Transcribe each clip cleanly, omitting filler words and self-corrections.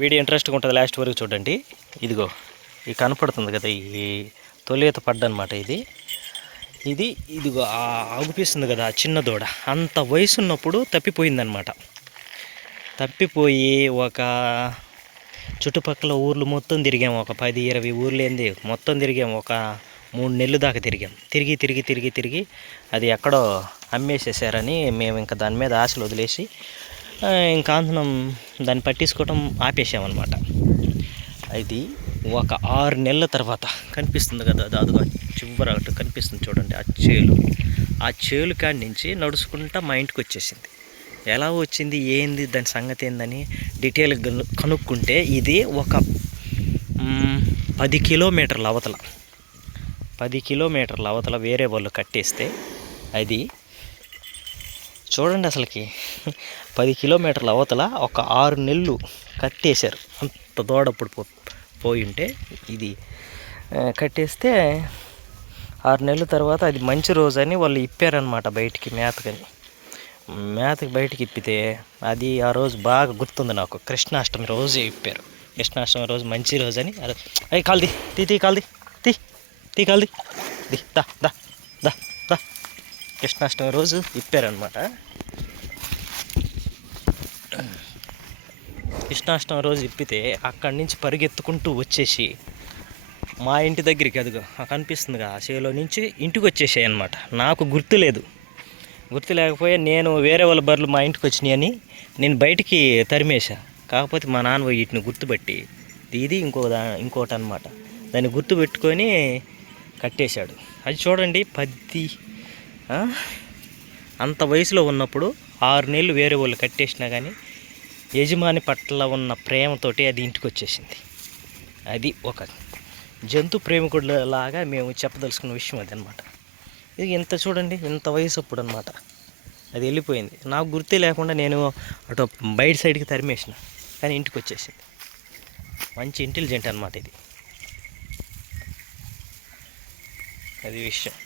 Video ఇంట్రెస్ట్గా ఉంటుంది, last వరకు చూడండి. ఇదిగో ఇది కనపడుతుంది కదా, ఈ తొలిత పడ్డనమాట ఇది ఇదిగో ఆగుపిస్తుంది కదా ఆ చిన్న దూడ. అంత వయసు ఉన్నప్పుడు తప్పిపోయిందనమాట. తప్పిపోయి ఒక చుట్టుపక్కల ఊర్లు మొత్తం తిరిగాము, ఒక 10-20 ఊర్లు ఏంది మొత్తం తిరిగాము. ఒక 3 నెలలు దాకా తిరిగాం. తిరిగి అది ఎక్కడో అమ్మేసేసారని మేము ఇంకా దాని మీద ఆశలు వదిలేసి ఇంకా అంతనం దాన్ని పట్టించుకోవటం ఆపేసామన్నమాట. అది ఒక 6 నెలల తర్వాత కనిపిస్తుంది కదా, దాదాపు చివర కనిపిస్తుంది చూడండి ఆ చేలు కాడి నుంచి నడుచుకుంటా మా ఇంటికి వచ్చేసింది. ఎలా వచ్చింది, ఏంది, దాని సంగతి ఏందని డీటెయిల్గా కనుక్కుంటే ఇది ఒక 10 కిలోమీటర్ల అవతల 10 కిలోమీటర్ల అవతల వేరే వాళ్ళు కట్టేస్తే అది చూడండి అసలుకి 10 కిలోమీటర్ల అవతల ఒక 6 నెలలు కట్టేశారు. అంత దూడప్పుడు పోయి ఉంటే ఇది కట్టేస్తే 6 నెలల తర్వాత అది మంచి రోజు అని వాళ్ళు ఇప్పారనమాట బయటికి మేతకి బయటికి ఇప్పితే అది ఆ రోజు బాగా గుర్తుంది నాకు. కృష్ణాష్టమి రోజు ఇప్పారు. కృష్ణాష్టమి రోజు మంచి రోజు అని అవి కాల్ది తీ కాల్ది తీ కాల్ది దా దా దా దా కృష్ణాష్టమి రోజు ఇప్పారనమాట. కృష్ణాష్టమి రోజు ఇప్పితే అక్కడి నుంచి పరిగెత్తుకుంటూ వచ్చేసి మా ఇంటి దగ్గరికి అదిగో కనిపిస్తుందిగా ఆ చేలో నుంచి ఇంటికి వచ్చేసాయి అనమాట. నాకు గుర్తు లేకపోయా నేను వేరే వాళ్ళ బర్రెలు మా ఇంటికి వచ్చినాయని నేను బయటికి తరిమేశా. కాకపోతే మా నాన్న వీటిని గుర్తుపెట్టి ఇది ఇంకోటి అనమాట, దాన్ని గుర్తుపెట్టుకొని కట్టేశాడు. అది చూడండి 10 అంత వయసులో ఉన్నప్పుడు 6 నెలలు వేరే వాళ్ళు కట్టేసినా కానీ యజమాని పట్ల ఉన్న ప్రేమతోటి అది ఇంటికి వచ్చేసింది. అది ఒక జంతు ప్రేమికుడిలాగా మేము చెప్పదలుచుకున్న విషయం అది అనమాట. ఇది ఇంత చూడండి, ఇంత వయసు అప్పుడు అనమాట అది వెళ్ళిపోయింది. నాకు గుర్తే లేకుండా నేను అటు బయట సైడ్కి తరిమేసిన, కానీ ఇంటికి వచ్చేసింది. మంచి ఇంటెలిజెంట్ అనమాట ఇది. అది విషయం.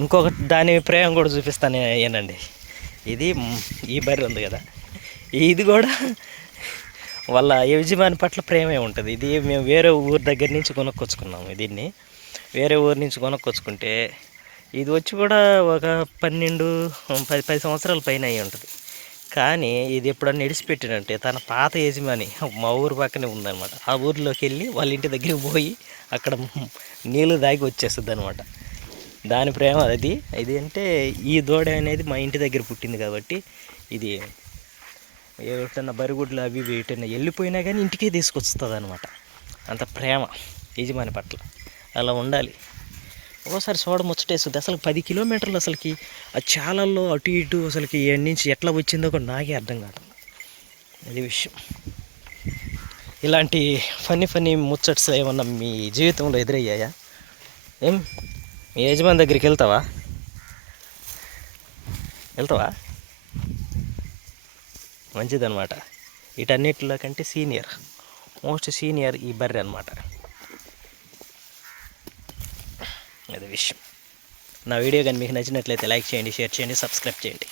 ఇంకొకటి దాని ప్రేమ కూడా చూపిస్తాను ఏనండి. ఇది ఈ బర్రె ఉంది కదా, ఇది కూడా వాళ్ళ యజమాని పట్ల ప్రేమే ఉంటుంది. ఇది మేము వేరే ఊరి దగ్గర నుంచి కొనుక్కొచ్చుకున్నాము. దీన్ని వేరే ఊరి నుంచి కొనుక్కొచ్చుకుంటే ఇది వచ్చి కూడా ఒక 10 సంవత్సరాల పైన అయి ఉంటుంది. కానీ ఇది ఎప్పుడన్నా ఇడిచిపెట్టినంటే తన పాత యజమాని మా ఊరు పక్కనే ఉందన్నమాట. ఆ ఊరిలోకి వెళ్ళి వాళ్ళ ఇంటి దగ్గరికి పోయి అక్కడ నీళ్ళు దాగి వచ్చేస్తుంది అనమాట. దాని ప్రేమ అది. ఇది అంటే ఈ దూడ అనేది మా ఇంటి దగ్గర పుట్టింది కాబట్టి ఇది ఏటన్నా బరిగుడ్లు అవి ఏటన్నా వెళ్ళిపోయినా కానీ ఇంటికే తీసుకొస్తుంది అనమాట. అంత ప్రేమ యజమాని పట్ల. అలా ఉండాలి. ఒకసారి చూడ ముచ్చటేస్తుంది. అసలు 10 కిలోమీటర్లు అసలుకి ఆ చాలల్లో అటు ఇటు అసలుకి ఎన్ని నుంచి ఎట్లా వచ్చిందో కూడా నాకే అర్థం కాదు. అది విషయం. ఇలాంటి ఫన్నీ ముచ్చట్స్ ఏమన్నా మీ జీవితంలో ఎదురయ్యాయా? మీ యజమాని దగ్గరికి వెళ్తావా? మంచిదన్నమాట. వీటన్నిటిలో కంటే మోస్ట్ సీనియర్ ఈ బర్రె అనమాట. అది విషయం. నా వీడియో కానీ మీకు నచ్చినట్లయితే లైక్ చేయండి, షేర్ చేయండి, సబ్స్క్రైబ్ చేయండి.